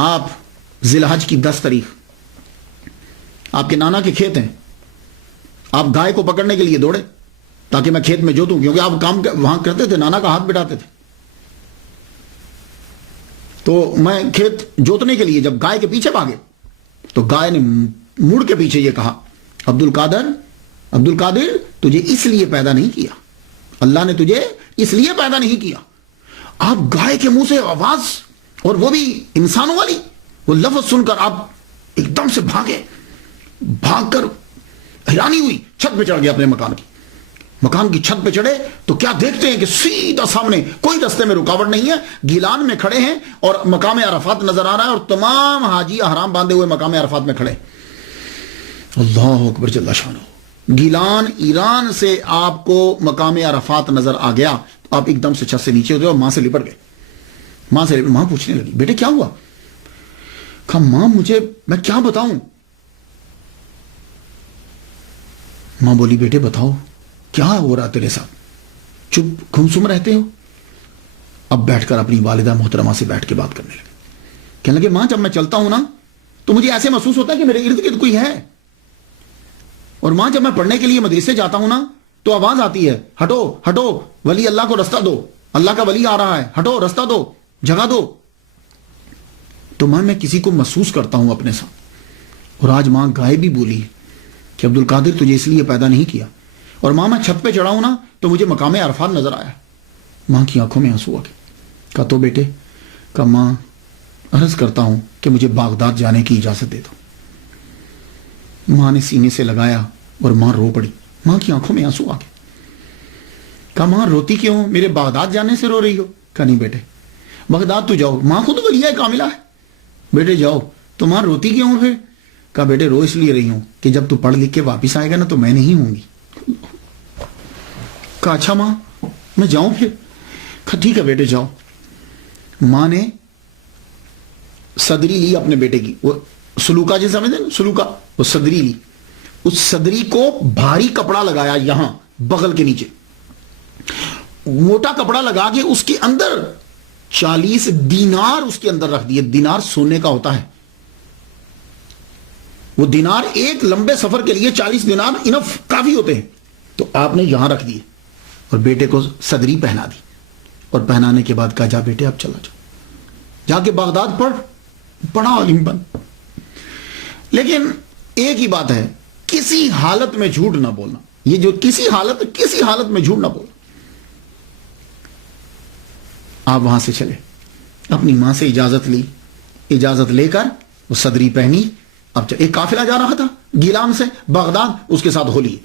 آپ ذی الحج کی 10 تاریخ آپ کے نانا کے کھیت ہیں، آپ گائے کو پکڑنے کے لیے دوڑے تاکہ میں کھیت میں جوتوں، کیونکہ آپ کام وہاں کرتے تھے، نانا کا ہاتھ بٹاتے تھے. تو میں کھیت جوتنے کے لیے جب گائے کے پیچھے بھاگے تو گائے نے مڑ کے پیچھے یہ کہا، عبد القادر تجھے اس لیے پیدا نہیں کیا، اللہ نے تجھے اس لیے پیدا نہیں کیا. آپ گائے کے منہ سے آواز، اور وہ بھی انسانوں والی، وہ لفظ سن کر آپ ایک دم سے بھاگ کر حیرانی ہوئی، چھت پہ چڑھ گیا اپنے مکان کی چھت پہ چڑھے تو کیا دیکھتے ہیں کہ سیدھا سامنے کوئی رستے میں رکاوٹ نہیں ہے، گیلان میں کھڑے ہیں اور مقام عرفات نظر آ رہا ہے، اور تمام حاجی احرام باندھے ہوئے مقام عرفات میں کھڑے. اللہ اکبر جل شانہ. گیلان ایران سے آپ کو مقام عرفات نظر آ گیا تو آپ ایک دم سے چھت سے نیچے ہوتے اور ماں سے لپٹ گئے. ماں پوچھنے لگی، بیٹے کیا ہوا؟ کہا ماں میں کیا بتاؤں. ماں بولی بیٹے بتاؤ کیا ہو رہا تیرے ساتھ، چپ گمسم رہتے ہو. اب بیٹھ کر اپنی والدہ محترمہ سے بیٹھ کے بات کرنے لگے. کہنے لگے ماں جب میں چلتا ہوں نا تو مجھے ایسے محسوس ہوتا ہے کہ میرے ارد گرد کوئی ہے، اور ماں جب میں پڑھنے کے لیے مدرسے جاتا ہوں نا تو آواز آتی ہے، ہٹو ہٹو ولی اللہ کو رستہ دو، اللہ کا ولی آ رہا ہے، ہٹو رستہ دو، جگہ دو. تو ماں میں کسی کو محسوس کرتا ہوں اپنے ساتھ. اور آج ماں گائے بھی بولی کہ عبد القادر تجھے اس لیے پیدا نہیں کیا. اور ماں میں چھت پہ چڑھا ہوں نا تو مجھے مقام عرفات نظر آیا. ماں کی آنکھوں میں آنسو آ گئے. کہا تو بیٹے، کہا ماں عرض کرتا ہوں کہ مجھے بغداد جانے کی اجازت دے دو. ماں نے سینے سے لگایا اور ماں رو پڑی. ماں کی آنکھوں میں آنسو آ گئے. کہا ماں روتی کیوں، میرے بغداد جانے سے رو رہی ہو؟ کہا نہیں بیٹے بغداد تو جاؤ، ماں خود ولیہ کاملہ ہے، بیٹے جاؤ. تو ماں روتی کیوں پھر؟ کہا بیٹے رو اس لیے رہی ہوں کہ جب تو پڑھ لکھ کے واپس آئے گا نا تو میں نہیں ہوں گی. کہا اچھا ماں میں جاؤں پھر؟ کہا ٹھیک ہے بیٹے جاؤ. ماں نے صدری لی اپنے بیٹے کی، وہ سلوکا جیسے سمجھتے ہیں نا سلوکا، وہ صدری لی. اس صدری کو بھاری کپڑا لگایا، یہاں بغل کے نیچے موٹا کپڑا لگا کے اس کے اندر 40 دینار اس کے اندر رکھ دیے. دینار سونے کا ہوتا ہے، وہ دینار ایک لمبے سفر کے لیے 40 دینار انف کافی ہوتے ہیں. تو آپ نے یہاں رکھ دیے اور بیٹے کو صدری پہنا دی، اور پہنانے کے بعد کہا جا بیٹے اب چلا جا کے بغداد پڑھ، بڑا عالم بن. لیکن ایک ہی بات ہے، کسی حالت میں جھوٹ نہ بولنا. یہ جو کسی حالت میں جھوٹ نہ بولنا. آپ وہاں سے چلے، اپنی ماں سے اجازت لے کر وہ صدری پہنی. اب ایک قافلہ جا رہا تھا گیلان سے بغداد، اس کے ساتھ ہو لی.